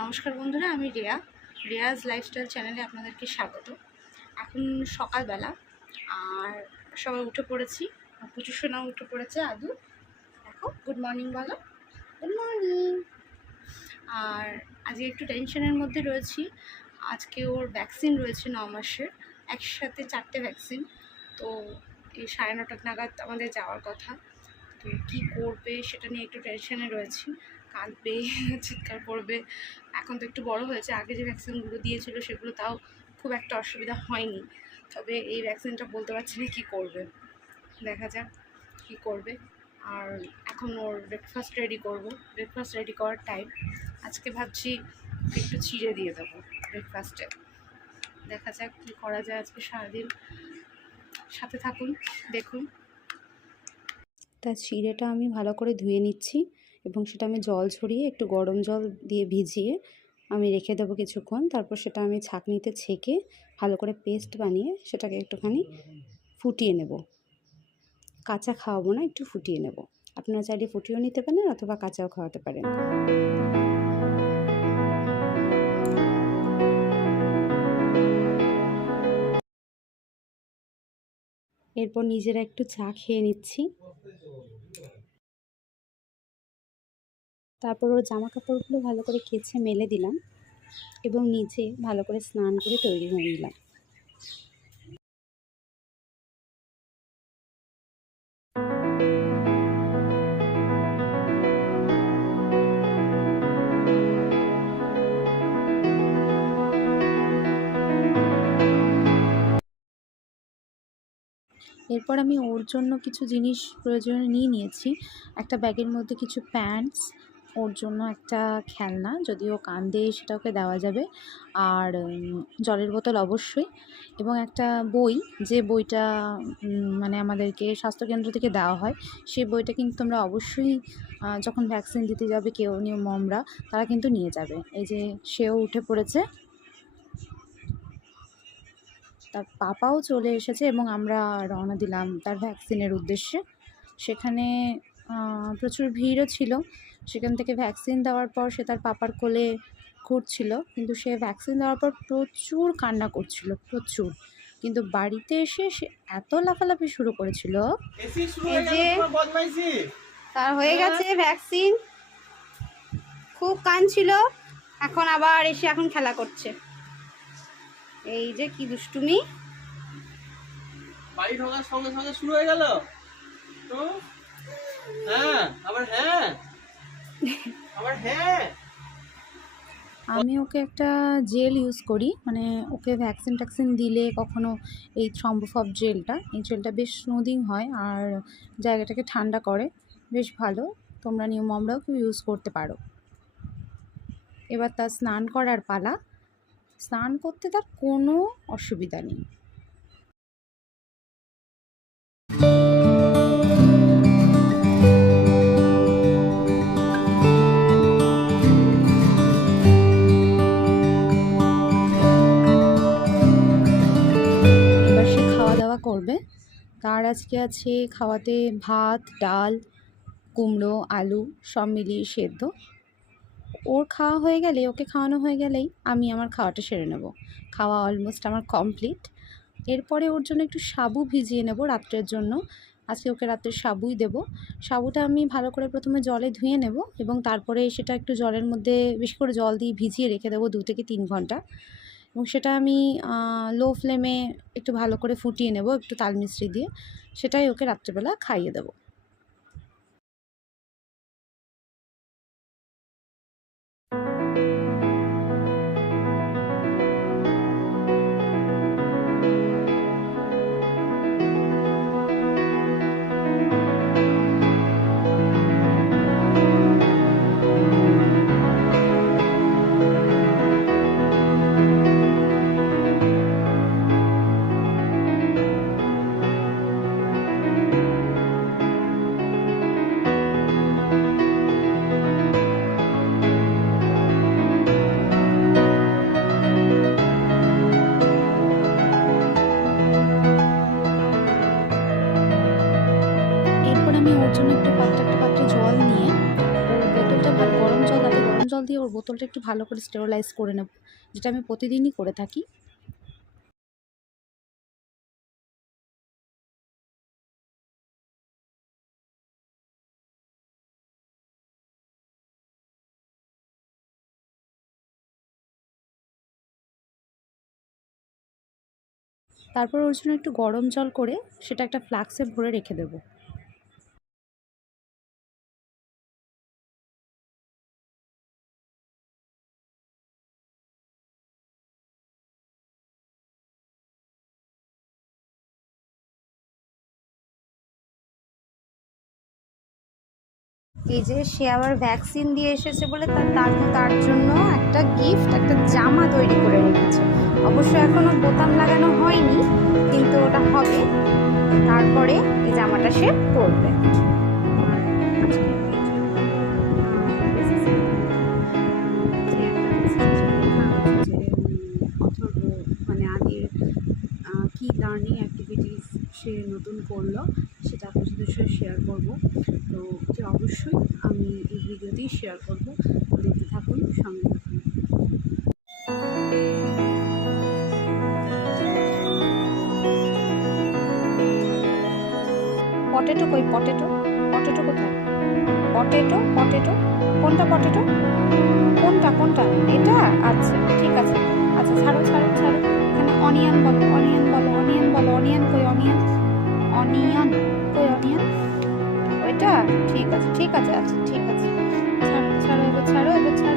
নমস্কার বন্ধুরা, আমি রিয়া। রিয়াজ লাইফস্টাইল চ্যানেলে আপনাদেরকে স্বাগত। এখন সকালবেলা, আর সবাই উঠে পড়েছি। প্রচুর সোনা উঠে পড়েছে, আদু। দেখো গুড মর্নিং বলো। গুড মর্নিং আর আজকে একটু টেনশনের মধ্যে রয়েছি। আজকে ওর ভ্যাকসিন রয়েছে ন মাসের। একসাথে চারটে ভ্যাকসিন তো এই সাড়ে নটা নাগাদ আমাদের যাওয়ার কথা। তো কী করবে সেটা নিয়ে একটু টেনশনে রয়েছি। কাঁদবে চিৎকার করবে। এখন তো একটু বড় হয়েছে, আগে যে ভ্যাকসিনগুলো দিয়েছিল সেগুলো তাও খুব একটা অসুবিধা হয়নি। তবে এই ভ্যাকসিনটা বলতে পারছি না কী করবে। দেখা যাক কী করবে। আর এখন ওর ব্রেকফাস্ট রেডি করব। ব্রেকফাস্ট রেডি করার টাইম আজকে ভাবছি একটু ছিঁড়ে দিয়ে দেবো ব্রেকফাস্টে দেখা যাক কী করা যায় আজকে সারাদিন। সাথে থাকুন, দেখুন। তা চিড়েটা আমি ভালো করে ধুয়ে নিচ্ছি। এবং সেটা আমি জল ছড়িয়ে একটু গরম জল দিয়ে ভিজিয়ে আমি রেখে দেবো কিছুক্ষণ। তারপর সেটা আমি ছাঁকনিতে ছেঁকে ভালো করে পেস্ট বানিয়ে সেটাকে একটুখানি ফুটিয়ে নেব। কাঁচা খাওয়াবো না, একটু ফুটিয়ে নেব। আপনারা চাইলে ফুটিয়েও নিতে পারেন অথবা কাঁচাও খাওয়াতে পারেন। এরপর নিজেরা একটু চা খেয়ে নিচ্ছি। তারপর ওর জামা কাপড়গুলো ভালো করে কেচে মেলে দিলাম এবং নিচে ভালো করে স্নান করে তৈরি হয়ে নিলাম। এরপর আমি ওর জন্য কিছু জিনিস প্রয়োজনে নিয়ে নিয়েছি। একটা ব্যাগের মধ্যে কিছু প্যান্টস ওর জন্য একটা খেলনা, যদিও কান্দে সেটা ওকে দেওয়া যাবে। আর জলের বোতল অবশ্যই। এবং একটা বই, যে বইটা মানে আমাদেরকে স্বাস্থ্যকেন্দ্র থেকে দেওয়া হয়, সেই বইটা কিন্তু তোমরা অবশ্যই যখন ভ্যাকসিন দিতে যাবে কেউ মমরা, তারা কিন্তু নিয়ে যাবে। এই যে সেও উঠে পড়েছে। তার পাপাও চলে এসেছে এবং আমরা রওনা দিলাম তার ভ্যাকসিনের উদ্দেশ্যে। সেখানে প্রচুর ভিড়ও ছিল। সেখান থেকে ভ্যাকসিন দেওয়ার পর সে তার পাপার কোলে ঘুরছিল। কিন্তু সে ভ্যাকসিন দেওয়ার পর প্রচুর কান্না করছিল প্রচুর। কিন্তু বাড়িতে এসে সে এত লাফালাফি শুরু করেছিল এই হয়ে যে- তার হয়ে গেছে ভ্যাকসিন খুব কাঁদছিল এখন আবার এসে এখন খেলা করছে। এই যে কি দুষ্টুমি। বাড়ি ঢোকার সঙ্গে সঙ্গে শুরু হয়ে গেল। তো হ্যাঁ হ্যাঁ। হ্যাঁ। আমি ওকে একটা জেল ইউজ করি মানে ওকে ভ্যাকসিন ট্যাকসিন দিলে কখনো এই থ্রম্বোফব জেলটা, এই জেলটা বেশ স্মুদিং হয় আর জায়গাটাকে ঠান্ডা করে, বেশ ভালো। তোমরা নিয়ম আমরাও কেউ ইউজ করতে পারো। এবার তার স্নান করার পালা। স্নান করতে তার কোনো অসুবিধা নেই। তার আজকে আছে খাওয়াতে ভাত, ডাল, কুমড়ো, আলু, সব মিলিয়ে সেদ্ধ। ওর খাওয়া হয়ে গেলে ওকে খাওয়ানো হয়ে গেলেই আমি আমার খাওয়াটা সেরে নেব। খাওয়া অলমোস্ট আমার কমপ্লিট এরপরে ওর জন্য একটু সাবু ভিজিয়ে নেব রাত্রের জন্য। আজকে ওকে রাত্রে সাবুই দেব। সাবুটা আমি ভালো করে প্রথমে জলে ধুয়ে নেব এবং তারপরে সেটা একটু জলের মধ্যে বেশি করে জল দিয়ে ভিজিয়ে রেখে দেবো দু থেকে তিন ঘণ্টা। এবং সেটা আমি লো ফ্লেমে একটু ভালো করে ফুটিয়ে নেব, একটু তাল মিশ্রি দিয়ে। সেটাই ওকে রাত্রেবেলা খাইয়ে দেবো। বোতলটা একটু ভালো করে স্টেরিলাইজ করে নেব, যেটা আমি প্রতিদিনই করে থাকি। তারপর ওর জন্য একটু গরম জল করে সেটা একটা ফ্লাক্সে ভরে রেখে দেবো। এই যে সে আবার ভ্যাকসিন দিয়ে এসেছে বলে তার তার তার জন্য একটা গিফট একটা জামা তৈরি করে রেখেছে। অবশ্য এখনও বোতাম লাগানো হয়নি, কিন্তু ওটা হবে। তারপরে এই জামাটা সে পরবে। আজকে করল, সেটা আপনাদের সাথে শেয়ার করব। তো যে অবশ্যই আমি এই ভিডিওতেই শেয়ার করব। দেখতে থাকুন, সঙ্গে থাকুন। পটেটো কই? পটেটো পটেটো কোথায়? পটেটো পটেটো কোনটা পটেটো কোনটা কোনটা? এটা? আচ্ছা ঠিক আছে। আচ্ছা ছাড়ো ছাড়ো ছাড়ো। এখানে অনিয়ন বলো অনিয়ন বলো অনিয়ন বলো অনিয়ন কই? অনিয়ন অনিয়ন কই অনিয়ন? ওইটা? ঠিক আছে ঠিক আছে আচ্ছা ঠিক আছে। ছাড়ো ছাড়ো, এবার ছাড়ো এবার ছাড়ো।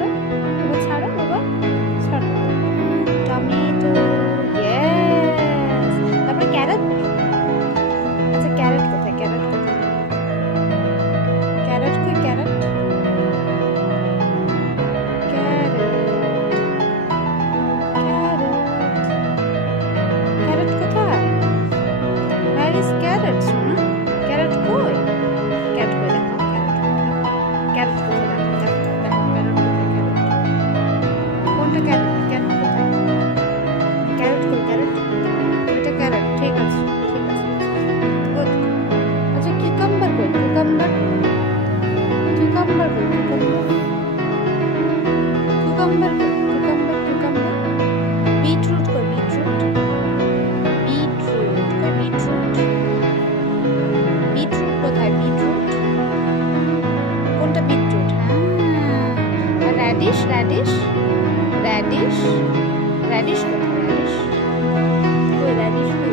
র্যাডিশ র্যাডিশ র্যাডিশ র্যাডিশ কোথায় র্যাডিশ র্যাডিশ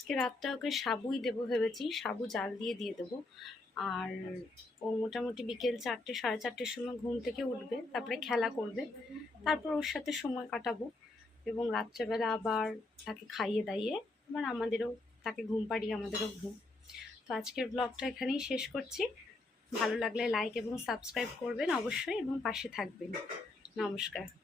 আজকে রাতটা ওকে সাবুই দেবো ভেবেছি, সাবু জাল দিয়ে দিয়ে দেবো। আর ও মোটামুটি বিকেল চারটে, সাড়ে চারটের সময় ঘুম থেকে উঠবে, তারপরে খেলা করবে। তারপর ওর সাথে সময় কাটাবো এবং রাত্রেবেলা আবার তাকে খাইয়ে দাইয়ে আবার আমাদেরও, তাকে ঘুম পাড়িয়ে আমাদেরও ঘুম। তো আজকের ব্লগটা এখানেই শেষ করছি। ভালো লাগলে লাইক এবং সাবস্ক্রাইব করবেন অবশ্যই এবং পাশে থাকবেন। নমস্কার।